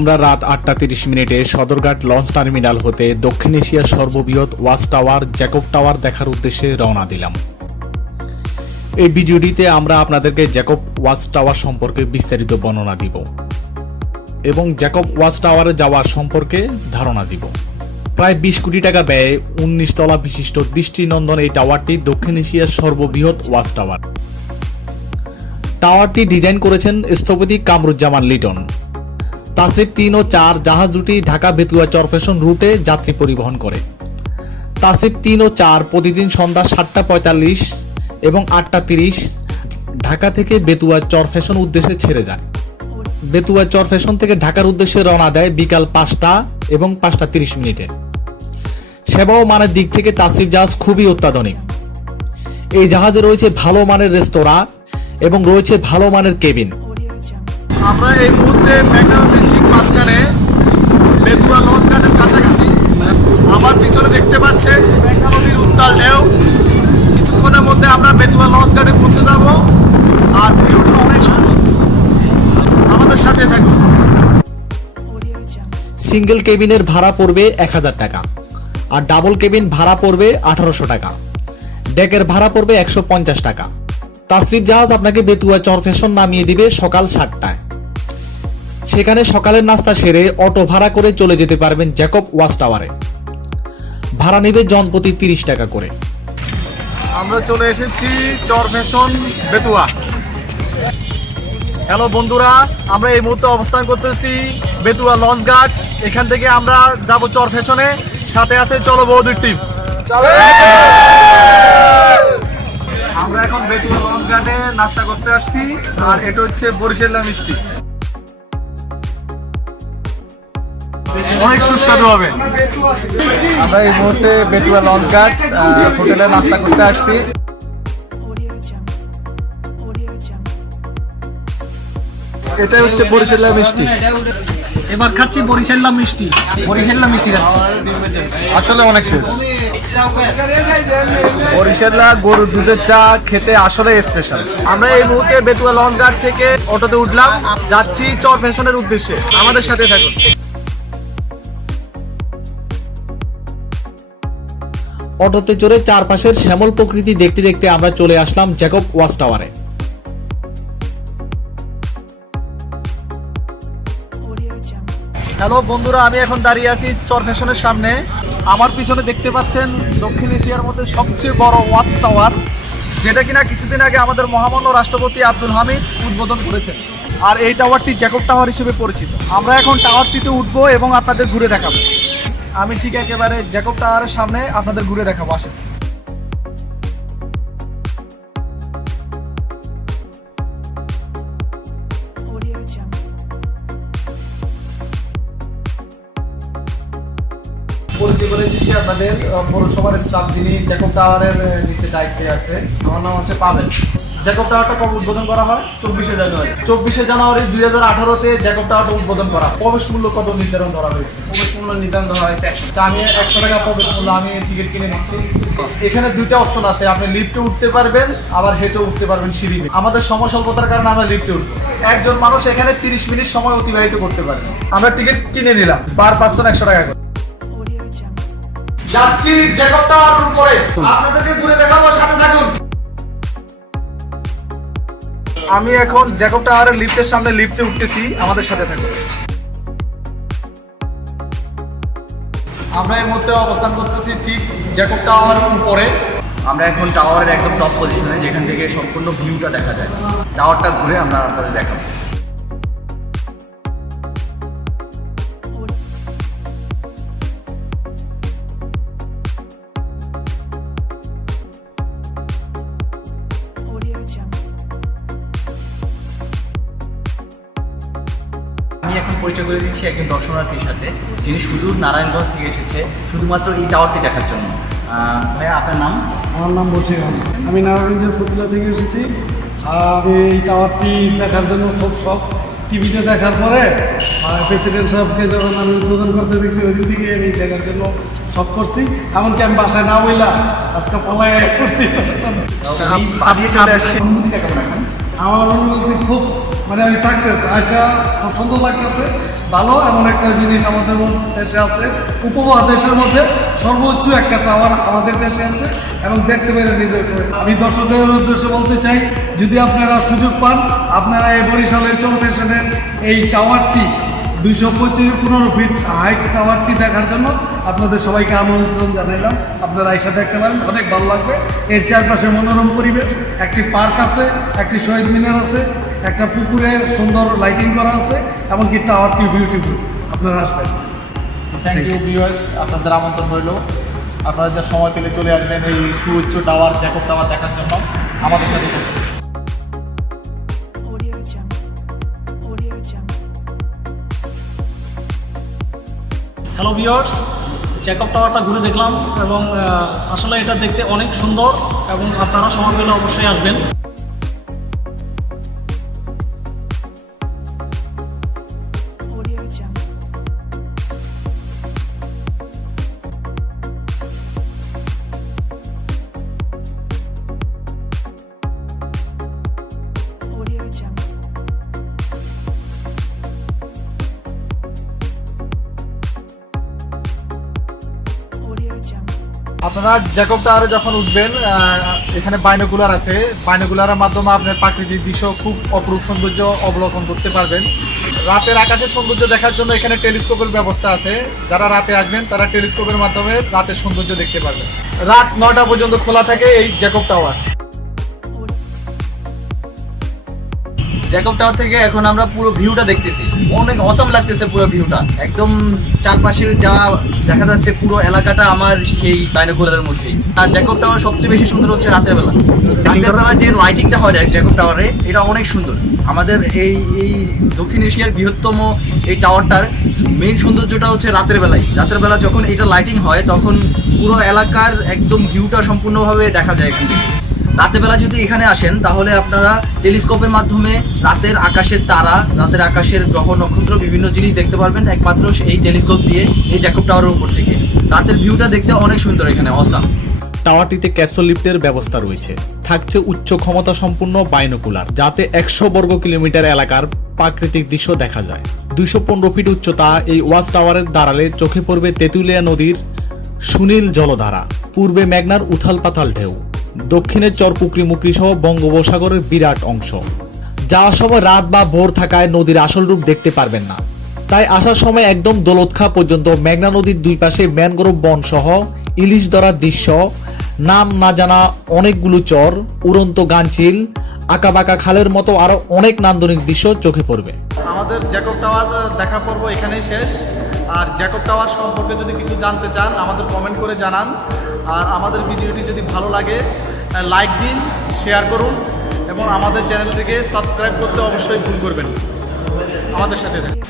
আমরা রাত আটটা তিরিশ মিনিটে সদরঘাট লঞ্চ টার্মিনাল হতে দক্ষিণ এশিয়ার সর্ববৃহৎ ওয়াচ টাওয়ার, জ্যাকব টাওয়ার দেখার উদ্দেশ্যে রওনা দিলাম। এই ভিডিওটিতে আমরা আপনাদেরকে জ্যাকব ওয়াচ টাওয়ার সম্পর্কে বিস্তারিত বর্ণনা দিব এবং জ্যাকব ওয়াচ টাওয়ারে যাওয়ার সম্পর্কে ধারণা দিব। প্রায় বিশ কোটি টাকা ব্যয়ে উনিশ তলা বিশিষ্ট দৃষ্টিনন্দন এই টাওয়ারটি দক্ষিণ এশিয়ার সর্ববৃহৎ ওয়াচ টাওয়ার। টাওয়ারটি ডিজাইন করেছেন স্থপতি কামরুজ্জামান লিটন। তাসরিফ তিন ও চার জাহাজ দুটি ঢাকা বেতুয়া চরফেশন রুটে যাত্রী পরিবহন করে। তাসরিফ তিন ও চার প্রতিদিন সন্ধ্যা সাতটা পঁয়তাল্লিশ এবং আটটা তিরিশ ঢাকা থেকে বেতুয়া চরফেশন উদ্দেশ্যে ছেড়ে যায়। বেতুয়া চরফেশন থেকে ঢাকার উদ্দেশ্যে রওনা দেয় বিকাল পাঁচটা এবং পাঁচটা তিরিশ মিনিটে। সেবা ও মানের দিক থেকে তাসিফ জাহাজ খুবই অত্যাধুনিক। এই জাহাজে রয়েছে ভালো মানের রেস্তোরাঁ এবং রয়েছে ভালো মানের কেবিন। আমরা এই মুহূর্তে মেঘনা ঠিক মাঝখানে বেতুয়া লঞ্চ ঘাটের কাছাকাছি। আমার পিছনে দেখতে পাচ্ছেন মেঘনা নদীর উত্তাল ঢেউ। কিছুক্ষণের মধ্যে আমরা বেতুয়া লঞ্চ ঘাটে পৌঁছে যাব আর ভিউটা অনেক সুন্দর। আমাদের সাথে থাকুন। সিঙ্গেল কেবিনের ভাড়া পড়বে এক হাজার টাকা আর ডাবল কেবিন ভাড়া পড়বে আঠারোশো টাকা। ডেকের ভাড়া পড়বে একশো পঞ্চাশ টাকা। তাসরিফ জাহাজ আপনাকে বেতুয়া চরফেশন নামিয়ে দিবে সকাল সাতটায়। সেখানে সকালের নাস্তা সেরে অটো ভাড়া করে চলে যেতে পারবেন জ্যাকব ওয়াচ টাওয়ারে। ভাড়া নেবে জনপ্রতি তিরিশ টাকা করে। আমরা চলে এসেছি চর ফ্যাশন বেতুয়া। হ্যালো বন্ধুরা, আমরা এই মুহূর্তে অবস্থান করতেছি বেতুয়া লঞ্চ ঘাট। এখান থেকে আমরা যাব চর ফ্যাশনে। সাথে আছে চলো বৌদির টিম। আমরা এখন বেতুয়া লঞ্চ ঘাটে নাস্তা করতে আসছি, আর এটা হচ্ছে বরিশাল্লা মিষ্টি। অনেক সুস্বাদু হবে। আমরা এই মুহূর্তে বেতুয়া লঞ্চ ঘাট হোটেলে নাস্তা করতে আসছি. এটাই হচ্ছে বরিশাল্লা মিষ্টি। এবার খাচ্ছি বরিশাল্লা মিষ্টি। বরিশাল্লা মিষ্টি খাচ্ছি। আসলে অনেক টেস্ট বরিশাল্লা গরুর দুধের চা খেতে আসলে স্পেশাল আমরা এই মুহূর্তে বেতুয়া লঞ্চ ঘাট থেকে অটোতে উঠলাম। যাচ্ছি চর ফ্যাশনের উদ্দেশ্যে। আমাদের সাথে থাকুন। অটোতে চড়ে চারপাশের শ্যামল প্রকৃতি দেখতে দেখতে আমরা চলে আসলাম জ্যাকব ওয়াচ টাওয়ারে। হ্যালো বন্ধুরা, আমি এখন দাঁড়িয়ে আছি চর ফ্যাশনের সামনে। আমার পিছনে দেখতে পাচ্ছেন দক্ষিণ এশিয়ার মধ্যে সবচেয়ে বড় ওয়াচ টাওয়ার, যেটা কিনা কিছুদিন আগে আমাদের মহামান্য রাষ্ট্রপতি আব্দুল হামিদ উদ্বোধন করেছেন। আর এই টাওয়ারটি জ্যাকব টাওয়ার হিসেবে পরিচিত। আমরা এখন টাওয়ারটিতে উঠবো এবং আপনাদের ঘুরে দেখাবো। আমি ঠিক একেবারে জ্যাকব টাওয়ারের সামনে আপনাদের ঘুরে দেখাবো আসেন. পরিচয় করে দিচ্ছি আপনাদের পৌরসভার স্টাফ যিনি জ্যাকব টাওয়ারের নিচে দায়িত্বে আছে। আমার নাম হচ্ছে পাবেল জ্যাকব টাওয়ারটা কবে উদ্বোধন করা হয়? চব্বিশে জানুয়ারি। চব্বিশে জানুয়ারি দুই হাজার আঠারোতে জ্যাকব টাওয়ারটা উদ্বোধন করা প্রবেশ মূল্য কত নির্ধারণ করা হয়েছে? প্রবেশ মূল্য নির্ধারণ করা হয়েছে একশো। আমি একশো টাকা প্রবেশ মূল্য আমি টিকিট কিনে নিচ্ছি। এখানে দুইটা অপশন আছে। আপনি লিফটে উঠতে পারবেন আবার হেঁটে উঠতে পারবেন সিঁড়ি আমাদের সময় স্বল্পতার কারণে আমরা লিফটে উঠবো। একজন মানুষ এখানে তিরিশ মিনিট সময় অতিবাহিত করতে পারবে আমরা টিকিট কিনে নিলাম পার পার্সন একশো টাকা করে। যাচ্ছি জ্যাকব টাওয়ার উপরে। আপনাদেরকে ঘুরে দেখাবো সাথে থাকুন। আমি এখন জ্যাকব টাওয়ারের লিফটের সামনে লিফটে উঠতেছি, আমাদের সাথে থাকুন আমরা এর মধ্যে অবস্থান করতেছি ঠিক জ্যাকব টাওয়ার উপরে। আমরা এখন টাওয়ারের একদম টপ পজিশনে যেখান থেকে সম্পূর্ণ ভিউটা দেখা যায়। টাওয়ারটা ঘুরে আমরা আপনাদের দেখাবো। এখন পরিচয় করে দিচ্ছি একজন দর্শনার্থীর সাথে যিনি সুদূর নারায়ণগঞ্জ থেকে এসেছে শুধুমাত্র এই টাওয়ারটি দেখার জন্য। ভাইয়া আপনার নাম? আমার নাম বলছি আমি নারায়ণগঞ্জের ফতুল্লা থেকে এসেছি। আর আমি এই টাওয়ারটি দেখার জন্য খুব শখ। টিভিতে দেখার পরে প্রেসিডেন্ট সাহেবকে যখন আমি উদ্বোধন করতে দেখছি ওই দিন থেকে আমি দেখার জন্য শখ করছি। এমনকি আমি বাসায় না বললাম আজকে পলায় করছি। এখন? আমার অনুভূতি খুব মানে আমি সাকসেস আশা খুব সুন্দর লাগতেছে। ভালো, এমন একটা জিনিস আমাদের দেশে আছে। উপমহাদেশের মধ্যে সর্বোচ্চ একটা টাওয়ার আমাদের দেশে আছে এবং দেখতে পেরে নিজের করে। আমি দর্শকদের উদ্দেশ্যে বলতে চাই, যদি আপনারা সুযোগ পান, আপনারা এই বরিশালের চরপেশনের এই টাওয়ারটি দুইশো পঁচিশ পনেরো ফিট হাইট টাওয়ারটি দেখার জন্য আপনাদের সবাইকে আমন্ত্রণ জানাইলাম। আপনারা এসে দেখতে পারেন, অনেক ভালো লাগবে। এর চারপাশে মনোরম পরিবেশ, একটি পার্ক আছে, একটি শহীদ মিনার আছে একটা পুকুরে সুন্দর লাইটিং করা আছে এমনকি টাওয়ারটি বিউটিফুল আপনারা আসবেন। থ্যাংক ইউ ভিউয়ার্স আপনাদের আমন্ত্রণ রইল। আপনারা যা সময় পেলে চলে আসবেন এই সুউচ্চ টাওয়ার জ্যাকব টাওয়ার দেখার জন্য। আমাদের সাথে Jungle. হ্যালো ভিওর্স চেকআপ টাওয়ারটা ঘুরে দেখলাম এবং আসলে এটা দেখতে অনেক সুন্দর এবং আপনারা সময় পেলে অবশ্যই আসবেন। আপনারা জ্যাকব টাওয়ারে যখন উঠবেন এখানে বাইনোকুলার আছে। বাইনোকুলারের মাধ্যমে আপনার প্রাকৃতিক দৃশ্য খুব অপরূপ সৌন্দর্য অবলোকন করতে পারবেন। রাতের আকাশের সৌন্দর্য দেখার জন্য এখানে টেলিস্কোপের ব্যবস্থা আছে। যারা রাতে আসবেন, তারা টেলিস্কোপের মাধ্যমে রাতের সৌন্দর্য দেখতে পারবেন। রাত নটা পর্যন্ত খোলা থাকে এই জ্যাকব টাওয়ার। জ্যাকব টাওয়ার থেকে এখন আমরা পুরো ভিউটা দেখতেছি। অনেক অসম লাগতেছে পুরো ভিউটা একদম চারপাশে যা দেখা যাচ্ছে পুরো এলাকাটা আমার সেই বাইনোকুলারের মধ্যেই। আর জ্যাকব টাওয়ার সবচেয়ে বেশি সুন্দর হচ্ছে রাতের বেলা। রাতের বেলা যে লাইটিংটা হয় জ্যাকব টাওয়ারে এটা অনেক সুন্দর। আমাদের এই এই দক্ষিণ এশিয়ার বৃহত্তম এই টাওয়ারটার মেইন সৌন্দর্যটা হচ্ছে রাতের বেলায় রাতের বেলা যখন এটা লাইটিং হয় তখন পুরো এলাকার একদম ভিউটা সম্পূর্ণভাবে দেখা যায় এখান থেকে। রাতের বেলা যদি এখানে আসেন, তাহলে আপনারা টেলিস্কোপের মাধ্যমে রাতের আকাশের তারা, রাতের আকাশের গ্রহ, নক্ষত্র, বিভিন্ন জিনিস দেখতে পারবেন। একমাত্র এই টেলিস্কোপ দিয়ে এই জ্যাকব টাওয়ারের উপর থেকে। রাতের ভিউটা দেখতে অনেক সুন্দর এখানে অসাম টাওয়ারটিতে ক্যাপসুল লিফটের ব্যবস্থা রয়েছে। থাকছে উচ্চ ক্ষমতা সম্পন্ন বাইনোকুলার, যাতে একশো বর্গ কিলোমিটার এলাকার প্রাকৃতিক দৃশ্য দেখা যায়। দুইশো পনেরো ফিট উচ্চতা, এই ওয়াচ টাওয়ারের দাঁড়ালে চোখে পড়বে তেঁতুলিয়া নদীর সুনীল জলধারা, পূর্বে মেঘনার উথাল পাতাল ঢেউ। দক্ষিণে চরপুকরি মুকরি সহ বঙ্গোপসাগরের বিরাট অংশ। যাওয়ার সময় রাত বা ভোর থাকায় নদীর আসল রূপ দেখতে পারবেন না। তাই আসার সময় একদম দোলতখা পর্যন্ত মেঘনা নদীর দুই পাশে ম্যানগ্রোভ বন সহ ইলিশ ধরার দৃশ্য, নাম না জানা অনেকগুলো চর, উড়ন্ত গানচিল, আঁকাবাঁকা খালের মতো আরও অনেক নান্দনিক দৃশ্য চোখে পড়বে। আমাদের জ্যাকব টাওয়ার দেখা পর্ব এখানেই শেষ। আর জ্যাকব টাওয়ার সম্পর্কে যদি কিছু জানতে চান, আমাদের কমেন্ট করে জানান। আর আমাদের ভিডিওটি যদি ভালো লাগে লাইক দিন শেয়ার করুন এবং আমাদের চ্যানেলটিকে সাবস্ক্রাইব করতে অবশ্যই ভুল করবেন। আমাদের সাথে থাকুন।